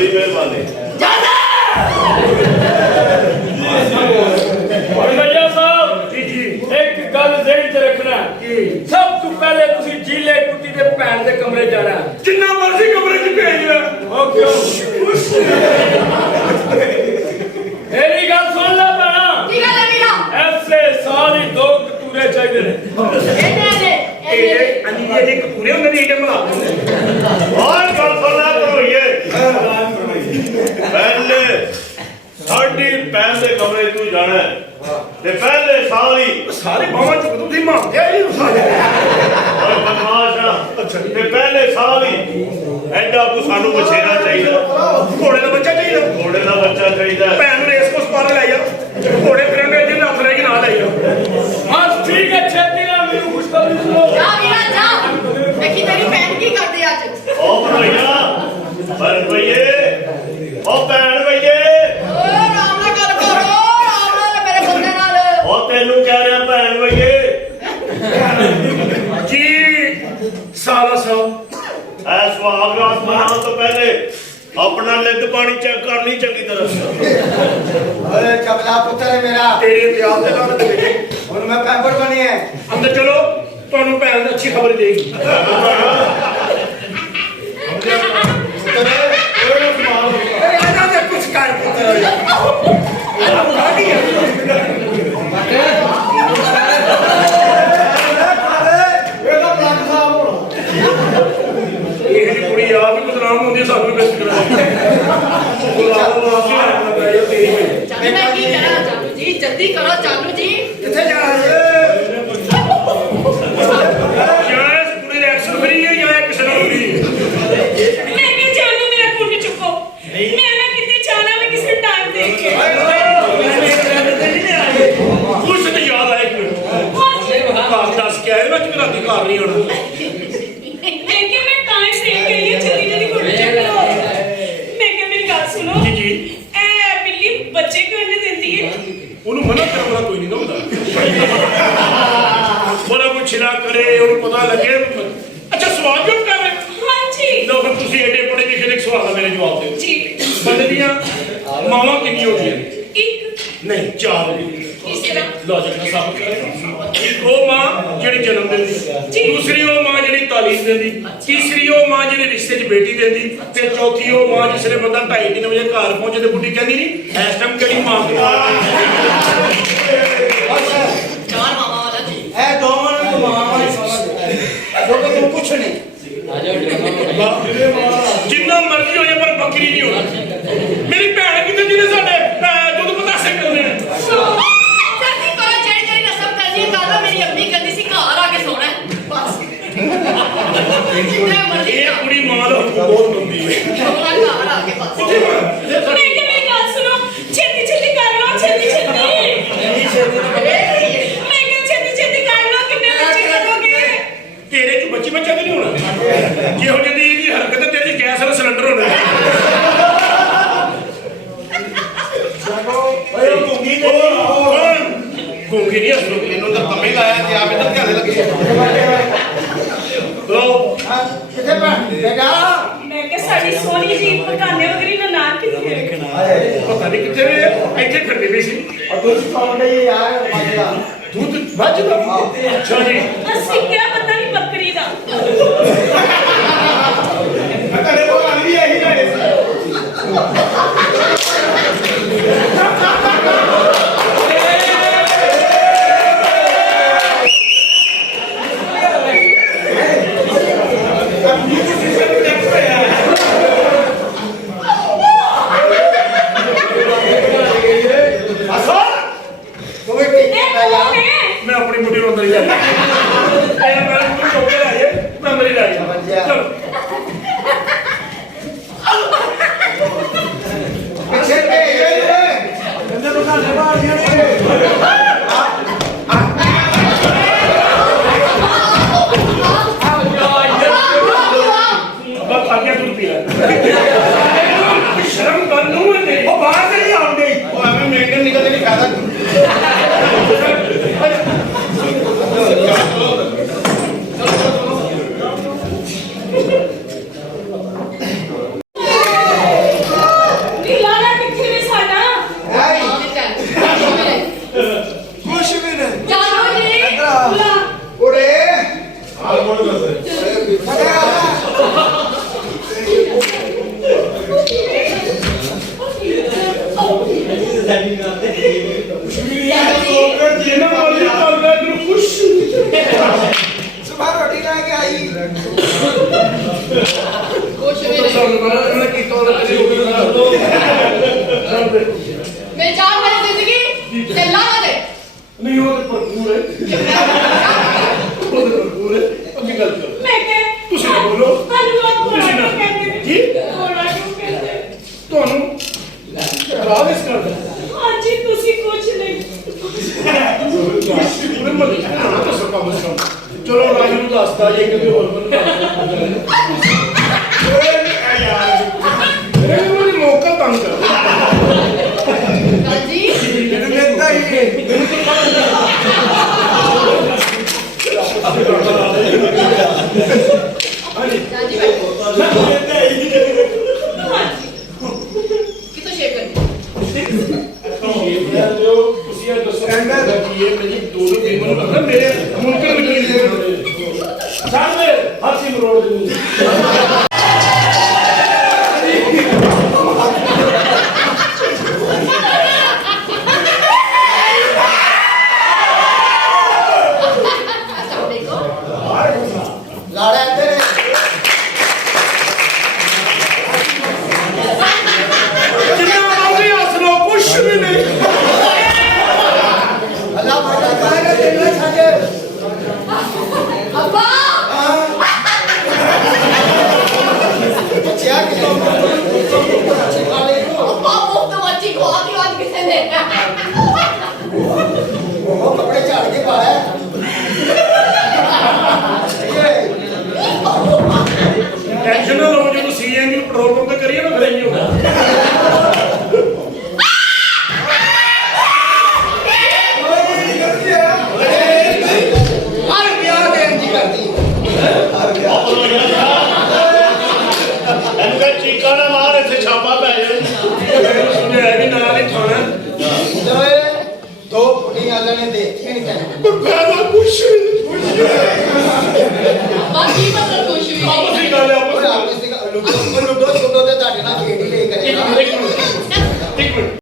बड़ी मेहरबानी। भैया साहब जी जी एक गल ज़हन च रखना सब तो पहले तुसी जीले कुत्ती दे भैन दे कमरे जाना जिन्ना मर्जी कमरे च भेज ले ओ क्यों मेरी गल सुन ले भैना की गल है मीरा ऐसे साल ही दो कतूरे चाहिए ने ए अनिया दे कपूरे होंदे ने इटे बना और गल सुन ले भरोइए पहले साडी भैन दे कमरे तू जाना है ते पहले साल ही सारे बावा चुक तू दी मां दे ही सारे और बदमाश ना ते पहले साल ही एडा को सानू बछेरा चाहिए घोड़े दा बच्चा चाहिए घोड़े दा बच्चा चाहिए भैन ਨੂੰ रेस को स्पार ले जा घोड़े फिरने जे नाथ ले के ना ले जा बस ठीक है छेती ना मेनू खुशखबरी सुनो जा मीरा जा देखी तेरी बहन की करदे आज ओ भरोइया पर भईए ओ भैन भईए ओ राम ना कर करो राम ना मेरे बंदे नाल ओ तेनू कह रहा भैन भईए जी साला साहब ऐ सुहाग रात मनाने तो पहले अपना लिद पानी चेक कर ली चंगी तरह अरे चबला पुत्र है मेरा तेरे प्यार दे नाल ते बेटे और मैं पैंपर बनी है अंदर चलो ਤੁਹਾਨੂੰ ਭੈਣ ਨੇ ਅੱਛੀ ਖਬਰ ਦੇਗੀ अरे आजा दे कुछ कर पुत्र ਇਹ ਜਿਹੜੀ ਕੁੜੀ ਆ ਵੀ ਬਦਨਾਮ ਹੁੰਦੀ ਸਾਨੂੰ ਵਿੱਚ ਕਰਾਉਂਦੀ मैं की करा चालू जी जल्दी करो चालू जी ਕਿੱਥੇ ਜਾਣਾ ਹੈ ਯਾਰ ਕੁੜੀ ਦਾ ਐਕਸ਼ਨ ਫਰੀ ਹੈ ਜਾਂ ਕਿਸੇ ਨਾਲ ਫਰੀ ਹੈ मैं क्या जानू मेरा खून चुको मैं ना कितने जाना मैं किसी टाइम देख के ਕੁਛ ਤੇ ਯਾਦ ਆਇਆ ਕਿ ਘਰ ਦੱਸ ਕੇ ਆਏ ਮੈਂ ਕਿ ਰਾਤੀ ਘਰ ਨਹੀਂ ਆਉਣਾ लेकिन मैं कहाँ से गई है जल्दी जल्दी खून चुको मैं क्या मेरी बात सुनो जी जी ए बिल्ली बच्चे क्यों नहीं देती है ਉਹਨੂੰ ਮਨਾ ਕਰਨ ਵਾਲਾ ਕੋਈ ਨਹੀਂ ਨਾ ਹੁੰਦਾ ਬੜਾ ਕੋਈ ਛਿਲਾ ਕਰੇ ਉਹਨੂੰ ਪਤਾ ਲੱਗੇ ਅੱਛਾ ਸਵਾਲ ਜਵਾਬ ਕਰ ਰਹੇ हाँ जी ਲੋ ਫਿਰ ਤੁਸੀਂ ਐਡੇ ਪੜੇ ਲਿਖੇ ਦੇ ਸਵਾਲ ਦਾ ਮੇਰੇ ਜਵਾਬ ਦਿਓ जी ਬੰਦੇ ਦੀਆਂ ਮਾਵਾਂ ਕਿੰਨੀਆਂ ਹੁੰਦੀਆਂ ਨੇ एक ਨਹੀਂ ਚਾਰ किस तरह ਲੌਜਿਕ ਨਾਲ ਸਾਬਤ ਕਰੇ ਇੱਕ ਉਹ ਮਾਂ ਜਿਹੜੀ ਜਨਮ ਦਿੰਦੀ ਦੂਸਰੀ ਉਹ ਮਾਂ ਜਿਹੜੀ ਤਾਲੀਮ ਦਿੰਦੀ ਤੀਸਰੀ ਉਹ ਮਾਂ ਜਿਹੜੀ ਰਿਸ਼ਤੇ 'ਚ ਬੇਟੀ ਦਿੰਦੀ ਤੇ ਚੌਥੀ ਉਹ ਮਾਂ ਜਿਸਲੇ ਬੰਦਾ 2:30 ਵਜੇ ਘਰ ਪਹੁੰਚੇ ਤੇ ਬੁੱਢੀ ਕਹਿੰਦੀ ਨਹੀਂ ਇਸ ਟਾਈਮ ਕਿਹੜੀ ਮਾਂ चार मामा वाला जी ए दोनों ने मां वाली समझ जो कि तुम कुछ नहीं ਜਿੰਨਾ ਮਰਜ਼ੀ ਹੋ ਜਾਏ ਪਰ ਬੱਕਰੀ ਨਹੀਂ ਹੋਣੀ ਮੇਰੀ ਭੈਣ ਕਿਤੇ ਜਿਹਨੇ ਸਾਡੇ ਦੁੱਧ ਪਤਾਸੇ ਕਰਦੇ ਨੇ जल्दी करो जेड़ी जेड़ी रस्म करनी है कर लो मेरी अम्मी कहती सी घर आके सोना है बस जितने मर्जी ਇਹ ਕੁੜੀ ਮਾਂ ਦਾ ਹੁਕਮ ਬਹੁਤ ਮੰਨਦੀ ਹੈ सोना घर आके बस मैं क्या मेरी बात सुनो छेती छेती कर लो छेती छेती मैं क्या छेती छेती कर लो कितने बच्चे करोगे ਤੇਰੇ ਚ ਬੱਚੀ ਬੱਚਾ ਤਾਂ ਨਹੀਂ ਹੋਣਾ ਜਿਹੋ ਜਿਹੀ ਇਹਦੀ ਹਰਕਤ ਹੈ ਤੇਰੀ ਗੈਸ ਵਾਲਾ ਸਿਲੰਡਰ ਹੋਣਾ ओए गुंगी ने ਗੂੰਗੀ ਨਹੀਂ ਅਸਲ मैंने तो तमे लाया जी आप इधर क्या लगे ਲੋ हां किथे पे बेटा मैं क्या साड़ी सोनी जी पकाने वगैरह ना नाम कितने ਪਤਾ ਨਹੀਂ ਕਿੱਥੇ ਨੇ ਇੱਥੇ ਫਿਰਦੇ ਪਏ ਸੀ और दूसरी कौन है ये यार मजदा ਦੁੱਧ ਵੱਜਦਾ ਅੱਛਾ ਜੀ अस्सी क्या पता नहीं बकरी दा अरे वो अभी यही रहे ਮੈਂ ਆਪਣੀ ਮੁੰਡੀ ਨੂੰ ਅੰਦਰ ਹੀ ਲੈ ਗਿਆ ਇਹ ਮੈਂ ਨੂੰ ਚੁੱਕ ਕੇ ਲੈ ਆਏ ਮੈਂ ਅੰਦਰ ਹੀ ਲੈ ਗਿਆ ਚਲੋ पीछे पे ये बंदे बता ले बाहर ये बस आगे दूध पी ले शर्म कर लूं मैं वो बाहर से नहीं आऊंगी वो हमें मेंटेन निकलने नहीं फायदा ਜਿੰਨਾ ਵਾਲੀ ਕਰਦਾ ਤੂੰ ਖੁਸ਼ ਸੁਬਾਹ ਰੋਟੀ ਲੈ ਕੇ ਆਈ ਕੁਛ ਵੀ ਨਹੀਂ ਸਾਨੂੰ ਬਣਾ ਇਹਨਾਂ ਕੀ ਤੋੜ ਕਰੀ ਹੋ ਗਈ ਮੈਂ ਚਾਹ ਮੇਰੀ ਜ਼ਿੰਦਗੀ ਤੇ ਲਾਣਾ ਦੇ ਨਹੀਂ ਉਹ ਤੇ ਭਰਪੂਰ ਹੈ ਉਹ ਤੇ ਭਰਪੂਰ ਹੈ ਅੱਗੇ ਗੱਲ ਕਰੋ ਮੈਂ ਕਿਹਾ ਤੁਸੀਂ ਨਾ ਬੋਲੋ ਤੁਹਾਨੂੰ ਲੋਕ ਤੁਸੀਂ ਬੋਲਣਾ ਨਾ ਕਹਿੰਦੇ ਨੇ ਜੀ ਬੋਲਣਾ ਕਿਉਂ ਕਹਿੰਦੇ ਤੁਹਾਨੂੰ ਖਰਾਬ ਇਸ ਕਰਦਾ ਹਾਂਜੀ ਤੁਸੀਂ ਕੁਝ ਨਹੀਂ ਪੂਰੇ ਮੱਲੇ ਚ ਨਾ ਦੱਸੋ ਕੰਮ ਸੁਣੋ ਚਲੋ ਰਾਜ ਨੂੰ ਦੱਸਦਾ ਜੇ ਕਿਤੇ ਹੋਰ ਬੰਦਾ ਮੈਨੂੰ ਮੌਕਾ ਤੰਗ ਕਰ ਜੀ ਮੈਨੂੰ ਕਹਿੰਦਾ ਹੀ ਜੀ ਕਿਤੋਂ ਸ਼ੇਪ ਕਰਨੀ ਤੁਸੀਂ ਇਹ ਦੱਸੋ ਕੀ ਇਹ ਮੇਰੀ ਦੋ ਦੋ ਗੇਮਾਂ ਨੂੰ ਲੱਗਦਾ ਮੇਰੇ